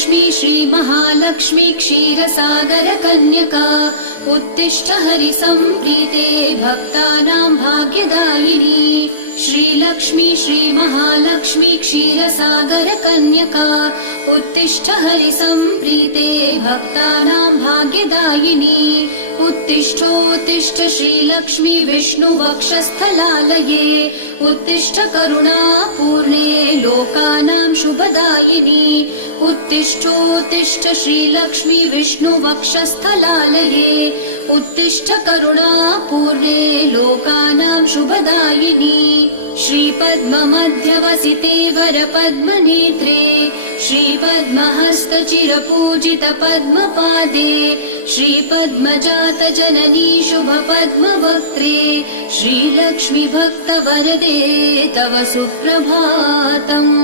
श्रीलक्ष्मी श्रीमहालक्ष्मी क्षीरसागरकन्यका उत्तिष्ठ हरिसम्प्रीते भक्तानां भाग्यदायिनी। श्रीलक्ष्मी श्रीमहालक्ष्मी क्षीरसागरकन्यका उत्तिष्ठ हरिसम्प्रीते भक्तानां भाग्यदायिनी। उत्तिष्ठोत्तिष्ठ श्रीलक्ष्मी विष्णुवक्षस्थलालये उत्तिष्ठ करुणापूर्णे लोकानां शुभदायिनी। उत्तिष्ठोत्तिष्ठ श्रीलक्ष्मी विष्णुवक्षस्थलालये उत्तिष्ठ करुणापूर्णे लोकानां शुभदायिनी। श्रीपद्ममध्यवसिते वरपद्मनेत्रे श्रीपद्महस्तचिरपूजित पद्मपादे श्रीपद्मजातजननी शुभपद्मवक्त्रे श्रीलक्ष्मी भक्तवरदे तव सुप्रभातम्।